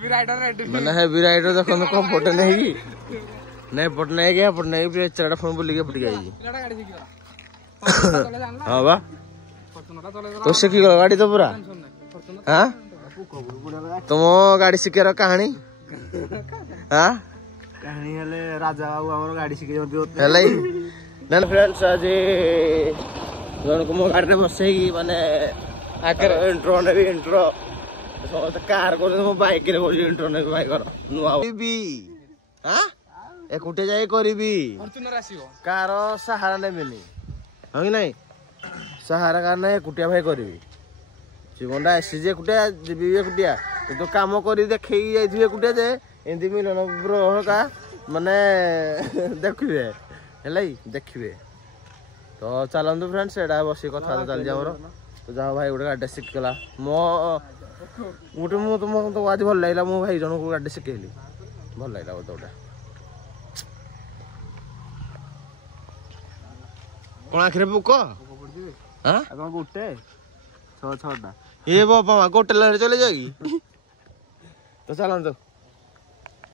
ମାନେ heavy rider ଦେଖନ୍ତୁ କଣ ପଟେ ନେଇକି ନାଇଁ ପଟେ ନେଇକି ପଟେ ନେଇକି ଚେରାଟା ଫୋନ ବୁଲିକି ପଟିକି ଆଇଛି। ହଁ ବା ତୁ ଶିଖିଗଲ ଗାଡି ତ ପୁରା। ହଁ ତୁମ ଗାଡି ଶିଖିବାର କାହାଣୀ କାହାଣୀ ହେଲେ ରାଜା ବାବୁ ଆମର ଗାଡି ଶିଖେଇଛନ୍ତି ହେଲା ଫ୍ରେଣ୍ଡସ୍। ଆଜି ଜଣକୁ ମୋ ଗାଡିରେ ବସେଇକି ମାନେ ଆଗରେ ଇଣ୍ଟ୍ରୋ ନେବି। ଇଣ୍ଟ୍ରୋ ସମସ୍ତେ କାର କରୁଛନ୍ତି, ମୋ ବାଇକରେ ବସି ଇଣ୍ଟ୍ରୋ ନେବି ବାଇକର ନୂଆ ଏକୁଟିଆ ଯାଇ କରିବି। କାର ସାହାରା ନେବିନି ହଁ କି ନାଇଁ, ସାହାରା କାର ନାଇଁ ଏକୁଟିଆ ଭାଇ କରିବି। ଜୀବନଟା ଆସିଛି ଏକୁଟିଆ ଯିବି ଏକୁଟିଆ, କିନ୍ତୁ କାମ କରି ଦେଖେଇକି ଯାଇଥିବି ଏକୁଟିଆ ଯେ ଏମିତି ମିଳନ ବ୍ରୋ ହକା ମାନେ ଦେଖିବେ ହେଲା ଦେଖିବେ। ତ ଚାଲନ୍ତୁ ଫ୍ରେଣ୍ଡସ୍, ଏଇଟା ବସିକି କଥାବାର୍ତ୍ତା ଚାଲିଛି ଆମର। ତ ଯାହା ଭାଇ ଗୋଟେ ଗାଡ଼ିଟା ଶିଖିଗଲା ମୋ ଗୋଟେ ମୁଁ ତ ଆଜି ଭଲ ଲାଗିଲା। ମୁଁ ଭାଇ ଜଣଙ୍କୁ ଗାଡ଼ି ଶିଖେଇଲି, ଭଲ ଲାଗିଲା ମୋତେ ଗୋଟେ। କଣ ଆଖିରେ ପୋକ ଗୋଟେ 6-6ଟା ଏ ବାପା ଗୋଟେ ଲହରେ ଚଲେ ଯାଏ କି? ତ ଚାଲନ୍ତୁ।